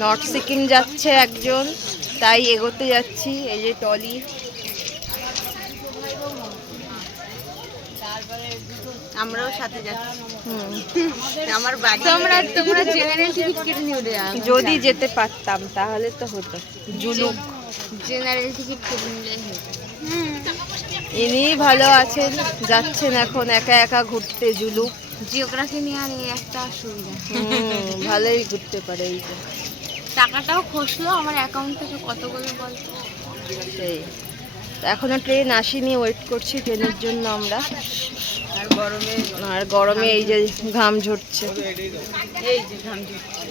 North Sikkim যাচ্ছে একজন তাই এগোতে যাচ্ছি এই যে টলি। আমরাও সাথে যাচ্ছি। আমার বাড়ি তোমরা তোমরা জেনারেল টিকিট কেটে নিও রে যদি যেতে পারতাম তাহলে তো হতো। জুলুক জেনারেল টিকিট কেটে নিলে ইনি ভালো আছেন যাচ্ছেন এখন একা একা ঘুরতে জুলুক জিওগ্রাফি নিয়ে একটা সুবিধা ভালোই ঘুরতে পারে এই যে। টাকাটাও খসলো আমার অ্যাকাউন্ট থেকে কতগুলো বলতো সেই। তো এখনও ট্রেন আসেনি ওয়েট করছি ট্রেনের জন্য আমরা। আর গরমে আর গরমে এই যে ঘাম ঝরছে। এই যে ঘাম দিচ্ছে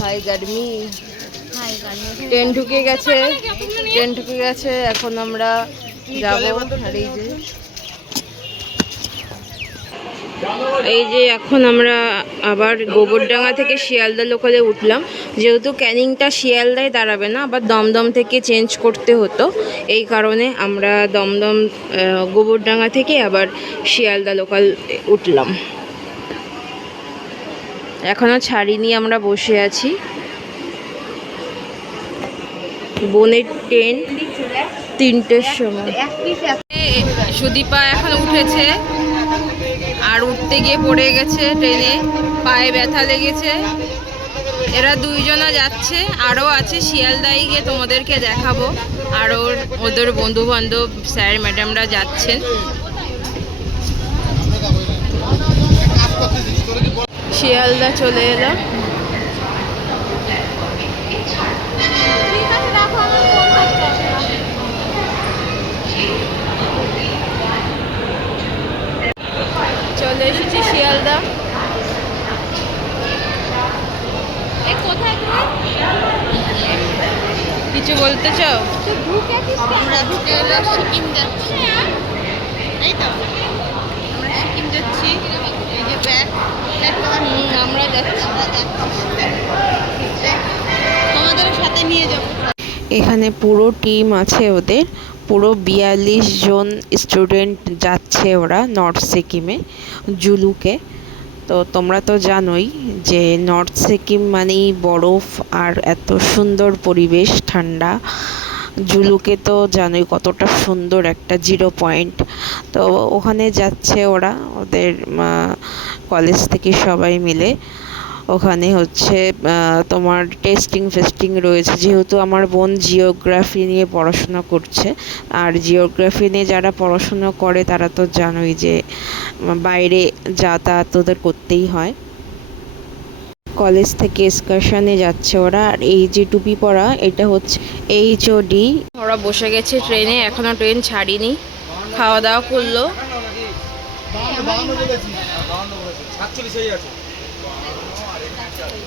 হাই গার্মি। ট্রেন ঢুকে গেছে। ট্রেন ঢুকে গেছে এখন আমরা যাব। আর এই যে এই যে এখন আমরা আবার গোবরডাঙ্গা থেকে শিয়ালদা লোকালে উঠলাম। যেহেতু ক্যানিংটা শিয়ালদায় দাঁড়াবে না, আবার দমদম থেকে চেঞ্জ করতে হতো। এই কারণে আমরা দমদম গোবরডাঙ্গা থেকে আবার শিয়ালদা লোকাল উঠলাম। এখনও ছাড়িনি আমরা বসে আছি। বোনের ট্রেন তিনটের সময়। সুদীপা এখন উঠেছে। আর উঠতে গিয়ে পড়ে গেছে ট্রেনে, পায়ে ব্যথা লেগেছে। এরা দুইজনা যাচ্ছে, আরও আছে শিয়ালদায় গিয়ে তোমাদেরকে দেখাবো। আরও ওদের বন্ধুবান্ধব স্যার ম্যাডামরা যাচ্ছেন। শিয়ালদা চলে এলাম। কিছু বলতে চাও? আমরা আজকে হলো সিকিম যাচ্ছি। তাই তো? আমরা সিকিম যাচ্ছি। এই যে ব্যাগ আমরা যাচ্ছি। তোমাদেরও সাথে নিয়ে যাব। এখানে পুরো টিম আছে ওদের। পুরো বিয়াল্লিশ জন স্টুডেন্ট যাচ্ছে ওরা নর্থ সিকিমে জুলুকে। তো তোমরা তো জানোই যে নর্থ সিকিম মানেই বরফ আর এত সুন্দর পরিবেশ ঠান্ডা। জুলুকে তো জানোই কতটা সুন্দর একটা জিরো পয়েন্ট। তো ওখানে যাচ্ছে ওরা, ওদের কলেজ থেকে সবাই মিলে। ওখানে হচ্ছে আহ, তোমার টেস্টিং ফেস্টিং রয়েছে। যেহেতু আমার বোন জিওগ্রাফি নিয়ে পড়াশোনা করছে আর জিওগ্রাফি নিয়ে যারা পড়াশোনা করে তারা তো জানোই যে বাইরে যাতায়াত ওদের করতেই হয়। কলেজ থেকে এক্সকারশনে যাচ্ছে ওরা আর এই যে টুপি পরা এটা হচ্ছে এইচ ও ডি ওরা বসে গেছে ট্রেনে এখনও ট্রেন ছাড়িনি। খাওয়া দাওয়া করল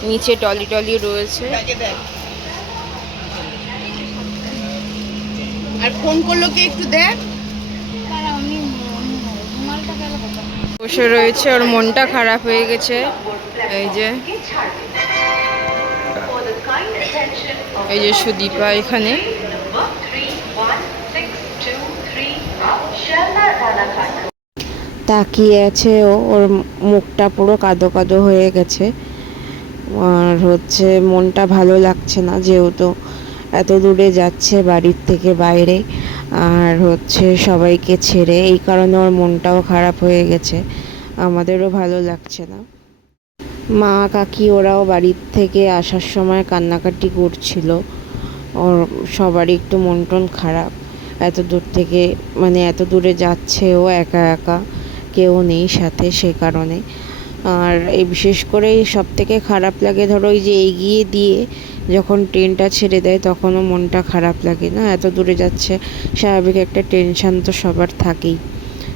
নিচে টলি টলি রয়েছে। আর ফোন করল কি একটু দেখ। বসে রয়েছে, ওর মনটা খারাপ হয়ে গেছে। এই যে। এই যে সুদীপা এখানে। তাকিয়ে আছে ও, ওর মুখটা পুরো কাদো কাদো হয়ে গেছে। আর হচ্ছে মনটা ভালো লাগছে না যেহেতু এত দূরে যাচ্ছে বাড়ির থেকে বাইরে, আর হচ্ছে সবাইকে ছেড়ে এই কারণে ওর মনটাও খারাপ হয়ে গেছে, আমাদেরও ভালো লাগছে না। মা কাকি ওরাও বাড়ির থেকে আসার সময় কান্নাকাটি করছিল, ওর সবারই একটু মন টন খারাপ, এত দূর থেকে মানে এত দূরে যাচ্ছে ও একা একা, কেউ নেই সাথে সে কারণে। আর এই বিশেষ করে সব থেকে খারাপ লাগে ধরো ওই যে এগিয়ে দিয়ে যখন ট্রেনটা ছেড়ে দেয় তখনও মনটা খারাপ লাগে না? এত দূরে যাচ্ছে, স্বাভাবিক একটা টেনশান তো সবার থাকেই।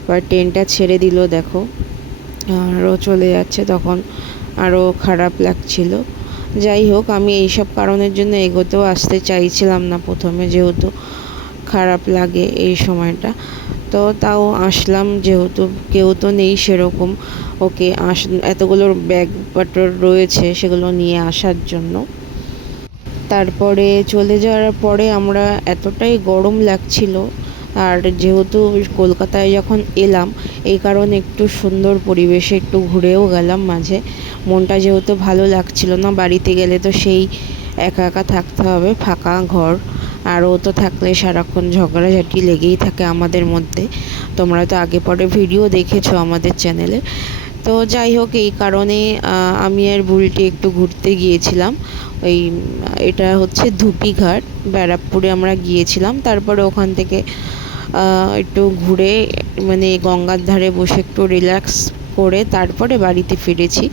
এবার ট্রেনটা ছেড়ে দিল দেখো, আরও চলে যাচ্ছে তখন আরও খারাপ লাগছিল। যাই হোক, আমি এইসব কারণের জন্য এগোতেও আসতে চাইছিলাম না প্রথমে যেহেতু খারাপ লাগে এই সময়টা। তো তাও আসলাম যেহেতু কেউ তো নেই সেরকম। ওকে আস, এতগুলো ব্যাগ পত্র রয়েছে সেগুলো নিয়ে আসার জন্য। তারপরে চলে যাওয়ার পরে আমরা এতটাই গরম লাগছিল, আর যেহেতু কলকাতায় যখন এলাম, এই কারণে একটু সুন্দর পরিবেশে একটু ঘুরেও গেলাম মাঝে। মনটা যেহেতু ভালো লাগছিল না, বাড়িতে গেলে তো সেই একা একা থাকতে হবে, ফাঁকা ঘর। আর ও তো থাকলে সারাক্ষণ ঝগড়াঝাটি লেগেই থাকে আমাদের মধ্যে। তোমরা তো আগে পরে ভিডিও দেখেছ আমাদের চ্যানেলে তো যাই হোক, এই কারণে আমি আর বুলটি একটু ঘুরতে গিয়েছিলাম। ওই, এটা হচ্ছে ধুপিঘাট, ব্যারাকপুরে আমরা গিয়েছিলাম। তারপরে ওখান থেকে একটু ঘুরে মানে গঙ্গার ধারে বসে একটু রিল্যাক্স করে তারপরে বাড়িতে ফিরেছি।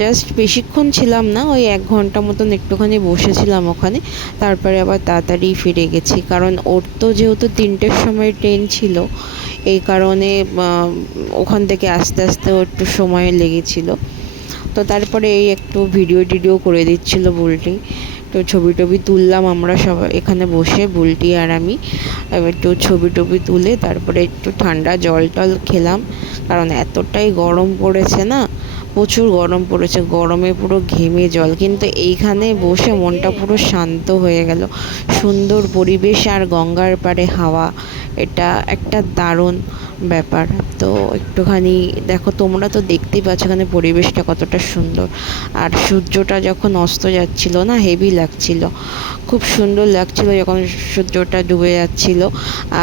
জাস্ট বেশিক্ষণ ছিলাম না, ওই এক ঘণ্টা মতন একটুখানি বসেছিলাম ওখানে। তারপরে আবার তাড়াতাড়ি ফিরে গেছি, কারণ ওর তো যেহেতু তিনটের সময় ট্রেন ছিল এই কারণে ওখান থেকে আস্তে আস্তে একটু সময় লেগেছিল। তো তারপরে এই একটু ভিডিও টিডিও করে দিচ্ছিল বুলটি। তো ছবি টবি তুললাম আমরা সবাই, এখানে বসে বুলটি আর আমি। একটু ছবি টবি তুলে তারপরে একটু ঠান্ডা জল টল খেলাম। কারণ এতটাই গরম পড়েছে না প্রচুর গরম পড়েছে, গরমে পুরো ঘেমে জল। কিন্তু এইখানে বসে মনটা পুরো শান্ত হয়ে গেল। সুন্দর পরিবেশ আর গঙ্গার পাড়ে হাওয়া, এটা একটা দারুণ ব্যাপার। তো একটুখানি দেখো, তোমরা তো দেখতেই পাচ্ছ এখানে পরিবেশটা কতটা সুন্দর। আর সূর্যটা যখন অস্ত যাচ্ছিল না হেভি লাগছিল। খুব সুন্দর লাগছিল যখন সূর্যটা ডুবে যাচ্ছিল।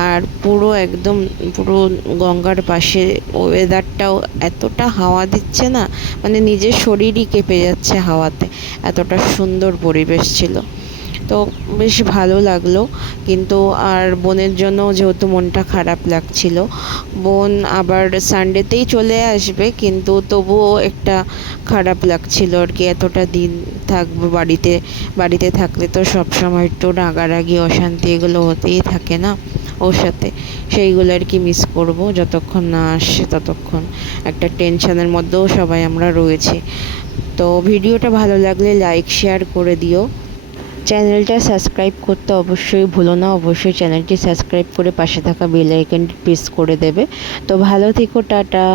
আর পুরো একদম পুরো গঙ্গার পাশে ওয়েদারটাও এতটা হাওয়া দিচ্ছে না মানে নিজের শরীরই কেঁপে যাচ্ছে হাওয়াতে। এতটা সুন্দর পরিবেশ ছিল। তো বেশ ভালো লাগল। কিন্তু আর বোনের জন্য যেহেতু মনটা খারাপ লাগছিল, বোন আবার সানডেতেই চলে আসবে, কিন্তু তবুও একটা খারাপ লাগছিল আর কি, এতটা দিন থাকব বাড়িতে বাড়িতে থাকলে তো সব সময় একটু রাগারাগি, অশান্তি এগুলো হতেই থাকে না ওর সাথে। সেইগুলো আর কি মিস করব যতক্ষণ না আসছে ততক্ষণ। একটা টেনশনের মধ্যেও সবাই আমরা রয়েছি। তো ভিডিওটা ভালো লাগলে লাইক শেয়ার করে দিও। চ্যানেলটা সাবস্ক্রাইব করতে অবশ্যই ভুলো না। অবশ্যই চ্যানেলটি সাবস্ক্রাইব করে পাশে থাকা বেল আইকনটি প্রেস করে দেবে। তো ভালো থেকো, টাটা।